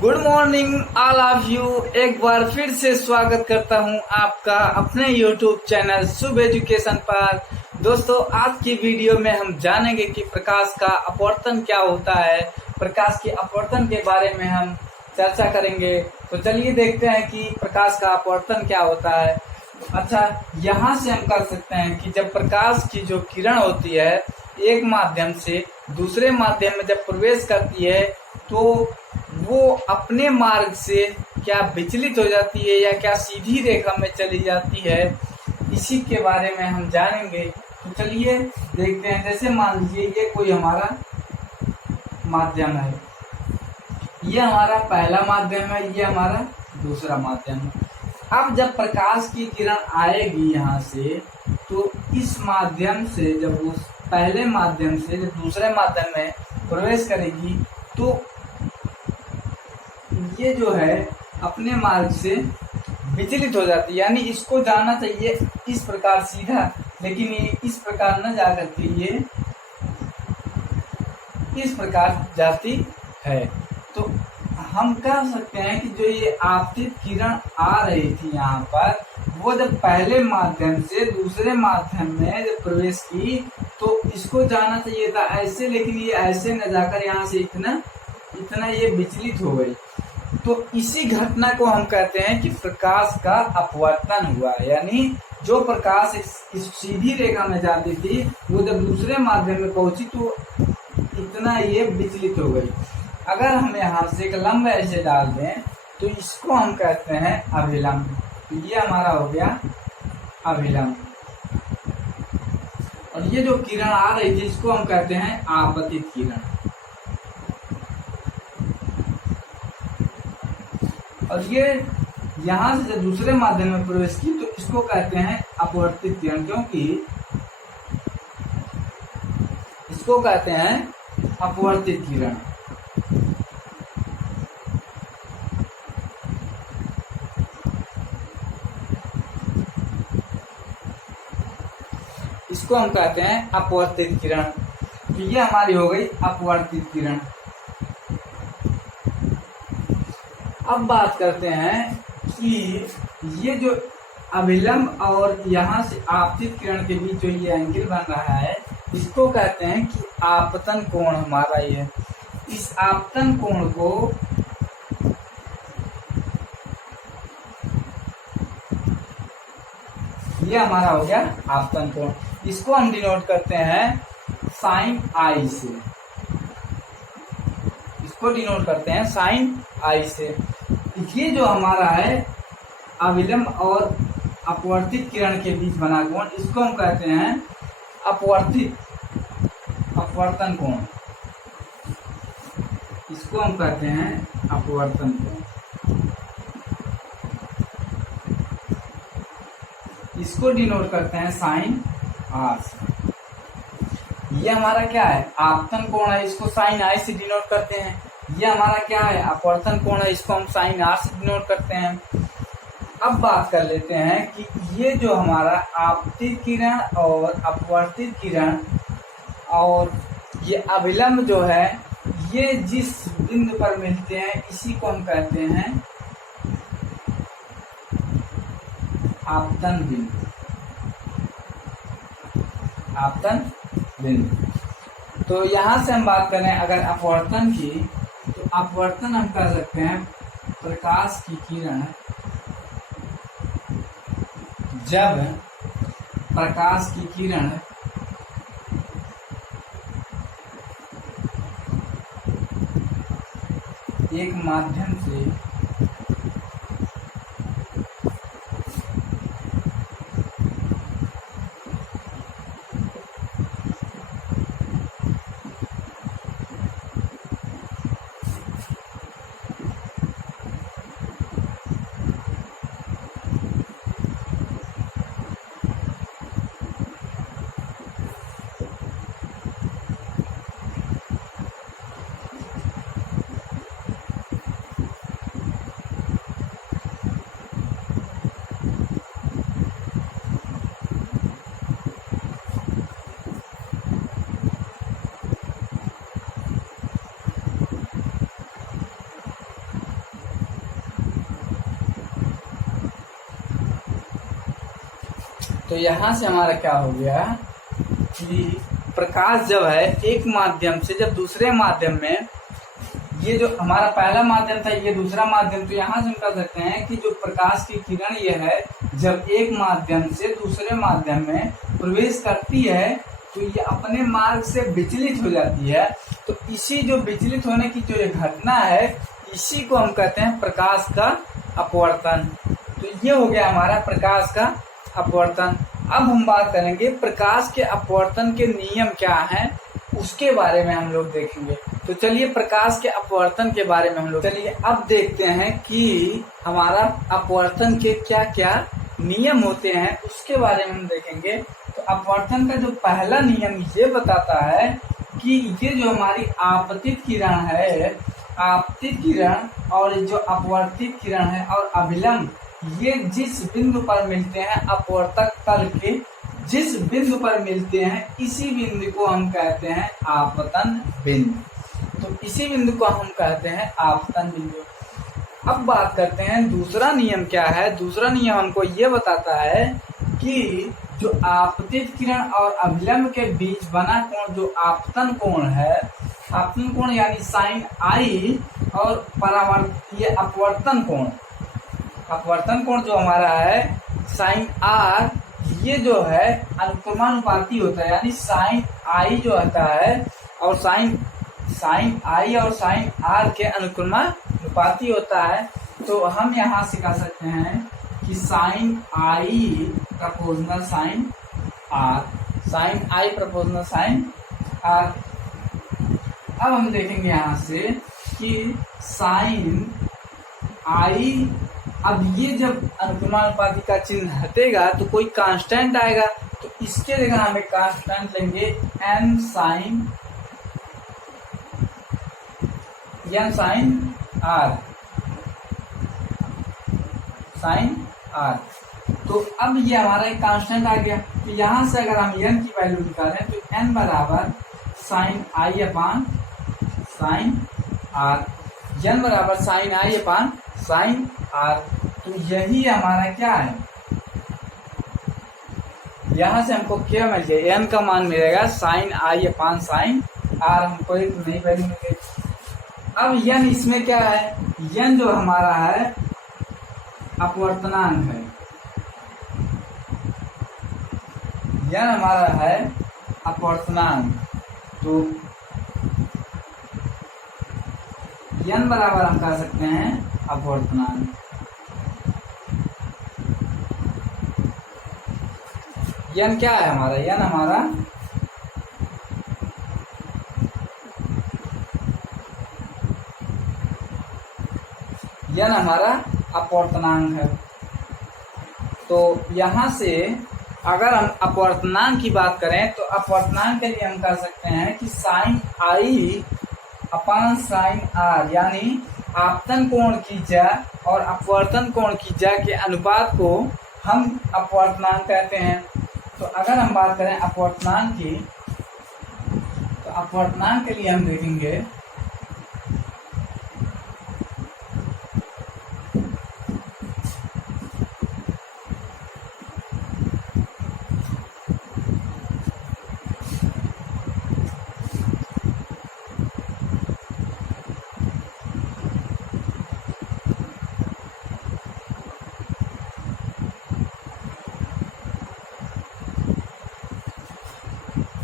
Good morning all of you. एक बार फिर से स्वागत करता हूं आपका अपने यूट्यूब चैनल शुभ एजुकेशन पर। दोस्तों, आज की वीडियो में हम जानेंगे कि प्रकाश का अपवर्तन क्या होता है। प्रकाश के अपवर्तन के बारे में हम चर्चा करेंगे। तो चलिए देखते हैं कि प्रकाश का अपवर्तन क्या होता है। अच्छा, यहाँ से हम कर सकते हैं कि जब प्रकाश की जो किरण होती है एक माध्यम से दूसरे माध्यम में जब प्रवेश करती है तो वो अपने मार्ग से क्या विचलित हो जाती है या क्या सीधी रेखा में चली जाती है, इसी के बारे में हम जानेंगे। तो चलिए देखते हैं। जैसे मान लीजिए ये कोई हमारा माध्यम है, ये हमारा पहला माध्यम है, ये हमारा दूसरा माध्यम है। अब जब प्रकाश की किरण आएगी यहाँ से, तो इस माध्यम से जब उस पहले माध्यम से जब दूसरे माध्यम में प्रवेश करेगी तो ये जो है अपने मार्ग से विचलित हो जाती है। यानी इसको जाना चाहिए इस प्रकार सीधा, लेकिन ये इस प्रकार न जाकर के ये इस प्रकार जाती है। तो हम कह सकते हैं कि जो ये आपतित किरण आ रही थी यहाँ पर, वो जब पहले माध्यम से दूसरे माध्यम में जब प्रवेश की तो इसको जाना चाहिए था ऐसे, लेकिन ये ऐसे न जाकर यहाँ से इतना ये विचलित हो गई। तो इसी घटना को हम कहते हैं कि प्रकाश का अपवर्तन हुआ। यानी जो प्रकाश इस सीधी रेखा में जाती थी वो जब दूसरे माध्यम में पहुंची तो इतना ये विचलित हो गई। अगर हम यहाँ से एक लंब ऐसे डाल दें तो इसको हम कहते हैं अभिलंब। तो ये हमारा हो गया अभिलंब, और ये जो किरण आ रही थी इसको हम कहते हैं आपतित किरण। और ये यहाँ से जब दूसरे माध्यम में प्रवेश की तो इसको कहते हैं अपवर्तित किरण, क्योंकि इसको कहते हैं अपवर्तित किरण। इसको हम कहते हैं अपवर्तित किरण। तो ये हमारी हो गई अपवर्तित किरण। अब बात करते हैं कि ये जो अभिलंब और यहाँ से आपतित किरण के बीच जो ये एंगल बन रहा है इसको कहते हैं कि आपतन कोण हमारा ये। इस आपतन कोण को ये हमारा हो गया आपतन कोण। इसको हम डिनोट करते हैं साइन आई से। इसको डिनोट करते हैं साइन आई से। ये जो हमारा है अभिलंब और अपवर्तित किरण के बीच बना कोण, इसको हम कहते हैं अपवर्तन कोण। इसको हम कहते हैं अपवर्तन कोण। इसको डिनोट करते हैं साइन आर से। ये हमारा क्या है आपतन कोण है, इसको साइन आई से डिनोट करते हैं। ये हमारा क्या है अपवर्तन कोण है, इसको हम साइन आर से डिनोट करते हैं। अब बात कर लेते हैं कि ये जो हमारा आपतित किरण और अपवर्तित किरण और ये अभिलंब जो है ये जिस बिंदु पर मिलते हैं इसी को हम कहते हैं आपतन बिंदु। आपतन बिंदु। तो यहाँ से हम बात करें अगर अपवर्तन की, तो अपवर्तन हम कह सकते हैं प्रकाश की किरण जब प्रकाश की किरण एक माध्यम से तो यहाँ से हमारा क्या हो गया कि प्रकाश जब है एक माध्यम से जब दूसरे माध्यम में, ये जो हमारा पहला माध्यम था ये दूसरा माध्यम, तो यहाँ से हम कह सकते हैं कि जो प्रकाश की किरण ये है जब एक माध्यम से दूसरे माध्यम में प्रवेश करती है तो ये अपने मार्ग से विचलित हो जाती है। तो इसी जो विचलित होने की जो ये घटना है इसी को हम कहते हैं प्रकाश का अपवर्तन। तो ये हो गया हमारा प्रकाश का अपवर्तन। अब हम बात करेंगे प्रकाश के अपवर्तन के नियम क्या हैं उसके बारे में हम लोग देखेंगे। तो चलिए प्रकाश के अपवर्तन के बारे में हम लोग चलिए अब देखते हैं कि हमारा अपवर्तन के क्या क्या नियम होते हैं उसके बारे में हम देखेंगे। तो अपवर्तन का जो पहला नियम ये बताता है कि ये जो हमारी आपतित किरण है, आपतित किरण और जो अपवर्तित किरण है और अभिलंब, ये जिस बिंदु पर मिलते हैं अपवर्तक तल के जिस बिंदु पर मिलते हैं इसी बिंदु को हम कहते हैं आपतन बिंदु। तो इसी बिंदु को हम कहते हैं आपतन बिंदु। अब बात करते हैं दूसरा नियम क्या है। दूसरा नियम हमको ये बताता है कि जो आपतित किरण और अभिलंब के बीच बना कोण जो आपतन कोण है, आपतन कोण यानी साइन आई और ये अपवर्तन कोण, अपवर्तन कोण जो हमारा है साइन आर, ये जो है अनुक्रमानुपाती होता है, यानी साइन आई जो होता है और साइन आई और साइन आर के अनुक्रमानुपाती होता है। तो हम यहाँ से कह सकते हैं कि sine i proportional sine r, sine i proportional sine r. अब हम देखेंगे यहाँ से कि साइन आई, अब ये जब अनुक्रमानुपाती का चिन्ह हटेगा तो कोई कांस्टेंट आएगा, तो इसके जगह हम एक कांस्टेंट लेंगे n sine r, sine are. तो अब ये हमारा एक कांस्टेंट आ गया। तो यहाँ से अगर हम एन की वैल्यू निकालें तो एन बराबर साइन आई अपान साइन आर, एन बराबर sine I upon sine are. तो यही हमारा क्या है, यहाँ से हमको क्या मिल गया, एन का मान मिलेगा साइन आई अपान साइन आर, हमको एक नई वैल्यू मिल गई। अब एन इसमें क्या है, एन जो हमारा है अपवर्तनांक है, एन हमारा है अपवर्तनांक। तो एन बराबर हम कह सकते हैं अपवर्तनांक। एन क्या है हमारा, एन हमारा अपवर्तनांक है। तो यहाँ से अगर हम अपवर्तनांक की बात करें तो अपवर्तनांक के लिए हम कह सकते हैं कि साइन आई अपान साइन आर, यानी आपतन कोण की जा और अपवर्तन कोण की जा के अनुपात को हम अपवर्तनांक कहते हैं। तो अगर हम बात करें अपवर्तनांक की, तो अपवर्तनांक के लिए हम देखेंगे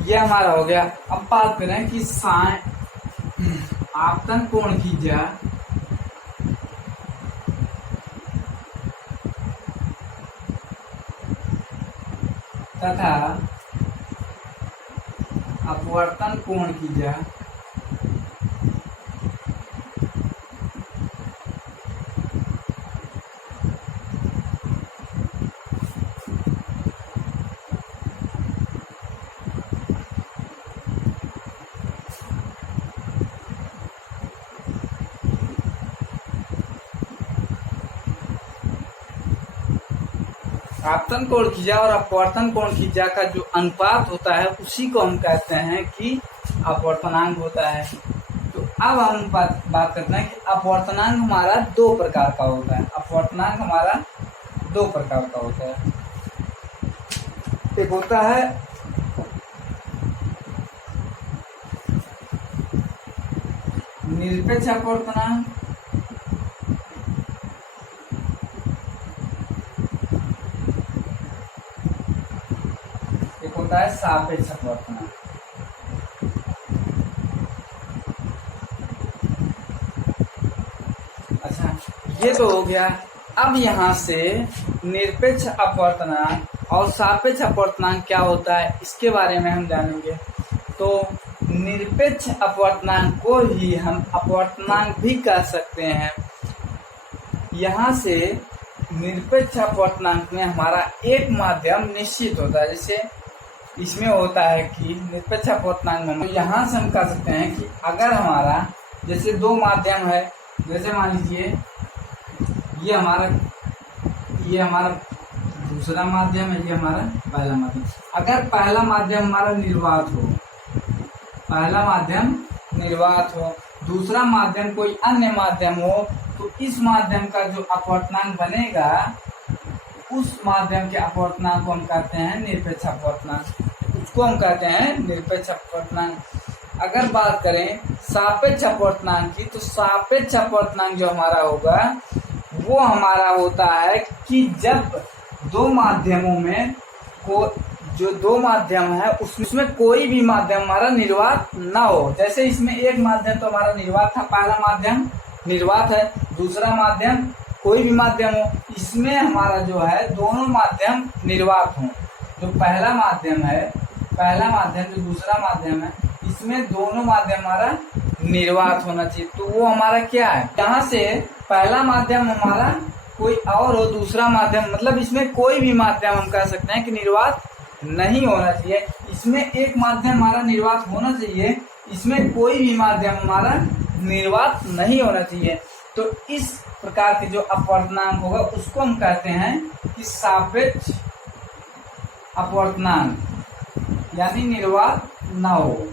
ये हमारा हो गया। अब बात करें कि साइन आपतन कोण की जा तथा अपवर्तन कोण की जा आपतन कोण की जा और अपवर्तन कोण की जा का जो अनुपात होता है उसी को हम कहते हैं कि अपवर्तनांक होता है। तो अब हम बात करते हैं कि अपवर्तनांक हमारा दो प्रकार का होता है। अपवर्तनांक हमारा दो प्रकार का होता है। एक होता है निरपेक्ष अपवर्तनांक, एक होता है सापेक्ष अपवर्तनांक। अच्छा, ये तो हो गया। अब यहाँ से निरपेक्ष अपवर्तनांक और सापेक्ष अपवर्तनांक क्या होता है इसके बारे में हम जानेंगे। तो निरपेक्ष अपवर्तनांक को ही हम अपवर्तनांक भी कह सकते हैं। यहाँ से निरपेक्ष अपवर्तनांक में हमारा एक माध्यम निश्चित होता है, जैसे इसमें होता है कि निरपेक्ष अपवर्तनांक में यहाँ से हम कह सकते हैं कि अगर हमारा जैसे दो माध्यम है, जैसे मान लीजिए ये हमारा दूसरा माध्यम है, ये हमारा पहला माध्यम। अगर पहला माध्यम हमारा निर्वात हो, पहला माध्यम निर्वात हो, दूसरा माध्यम कोई अन्य माध्यम हो, तो इस माध्यम का जो अपवर्तनांक बनेगा उस माध्यम के अपवर्तनांक को हम कहते हैं निरपेक्ष अपवर्तनांक। उसको हम कहते हैं निरपेक्ष अपवर्तनांक। अगर बात करें सापेक्ष अपवर्तनांक की, तो सापेक्ष अपवर्तनांक जो हमारा होगा वो हमारा होता है कि जब दो माध्यमों में जो दो माध्यम है उसमें कोई भी माध्यम हमारा निर्वात ना हो। जैसे इसमें एक माध्यम तो हमारा निर्वात था, पहला माध्यम निर्वात है, दूसरा माध्यम कोई भी माध्यम हो, इसमें हमारा जो है दोनों माध्यम निर्वात हो। जो पहला माध्यम है, पहला माध्यम जो दूसरा माध्यम है, इसमें दोनों माध्यम हमारा निर्वात होना चाहिए। तो वो हमारा क्या है, यहाँ से पहला माध्यम हमारा कोई और हो, दूसरा माध्यम मतलब इसमें कोई भी माध्यम हम कह सकते हैं कि निर्वात नहीं होना चाहिए। इसमें एक माध्यम हमारा निर्वात होना चाहिए, इसमें कोई भी माध्यम हमारा निर्वात नहीं होना चाहिए। तो इस प्रकार के जो अपवर्तनांक होगा उसको हम कहते हैं कि सापेक्ष अपवर्तनांक, यानी निर्वात ना हो,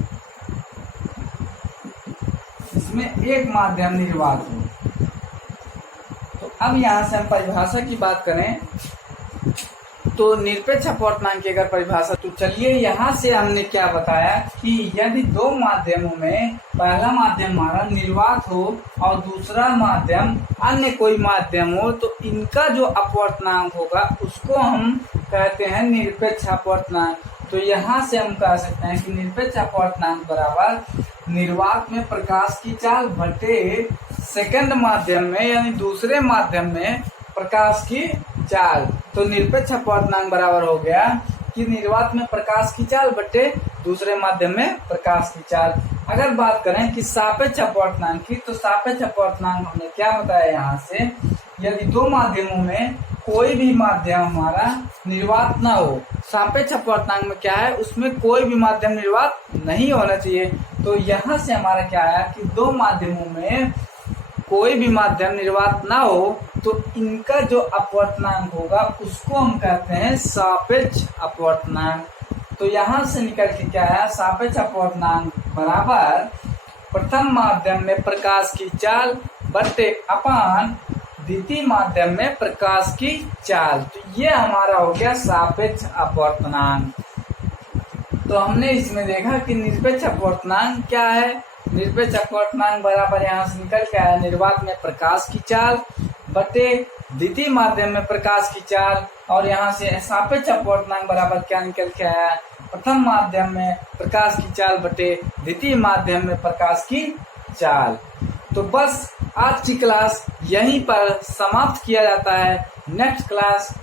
इसमें एक माध्यम निर्वात हो। तो अब यहाँ से हम परिभाषा की बात करें तो निरपेक्ष अपवर्तनांक की अगर परिभाषा, तो चलिए यहाँ से हमने क्या बताया कि यदि दो माध्यमों में पहला माध्यम हमारा निर्वात हो और दूसरा माध्यम अन्य कोई माध्यम हो, तो इनका जो अपवर्तनांक होगा उसको हम कहते हैं निरपेक्ष अपवर्तनांक। तो यहाँ से हम कह सकते हैं कि निरपेक्ष अपवर्तनांक बराबर निर्वात में प्रकाश की चाल बटे सेकंड माध्यम में यानी दूसरे माध्यम में प्रकाश की चाल। तो निरपेक्ष अपवर्तनांक बराबर हो गया कि निर्वात में प्रकाश की चाल बटे दूसरे माध्यम में प्रकाश की चाल। अगर बात करें कि सापेक्ष अपवर्तनांक की, तो सापेक्ष अपवर्तनांक हमने क्या बताया, यहाँ से यदि दो माध्यमों में कोई भी माध्यम हमारा निर्वात ना हो, सापेक्ष अपवर्तनांक में क्या है, उसमें कोई भी माध्यम निर्वात नहीं होना चाहिए। तो यहाँ से हमारा क्या आया कि दो माध्यमों में कोई भी माध्यम निर्वात ना हो, तो इनका जो अपवर्तनांक होगा उसको हम कहते हैं सापेक्ष अपवर्तनांक। तो यहाँ से निकल के क्या आया, सापेक्ष अपवर्तनांक बराबर प्रथम माध्यम में प्रकाश की चाल बटे अपान द्वितीय माध्यम में प्रकाश की चाल। तो ये हमारा हो गया सापेक्ष अपवर्तनांक। तो हमने इसमें देखा कि निरपेक्ष अपवर्तनांक क्या है। निरपेक्ष अपवर्तनांक बराबर यहाँ से निकल के आया निर्वात में प्रकाश की चाल बटे द्वितीय माध्यम में प्रकाश की चाल, और यहाँ से सापेक्ष अपवर्तनांक बराबर क्या निकल के आया, प्रथम माध्यम में प्रकाश की चाल बटे द्वितीय माध्यम में प्रकाश की चाल। तो बस आज की क्लास यहीं पर समाप्त किया जाता है। नेक्स्ट क्लास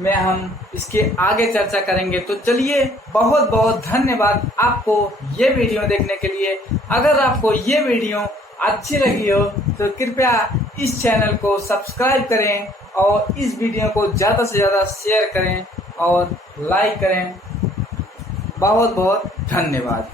में हम इसके आगे चर्चा करेंगे। तो चलिए, बहुत बहुत धन्यवाद आपको ये वीडियो देखने के लिए। अगर आपको ये वीडियो अच्छी लगी हो तो कृपया इस चैनल को सब्सक्राइब करें और इस वीडियो को ज़्यादा से ज़्यादा शेयर करें और लाइक करें। बहुत बहुत धन्यवाद।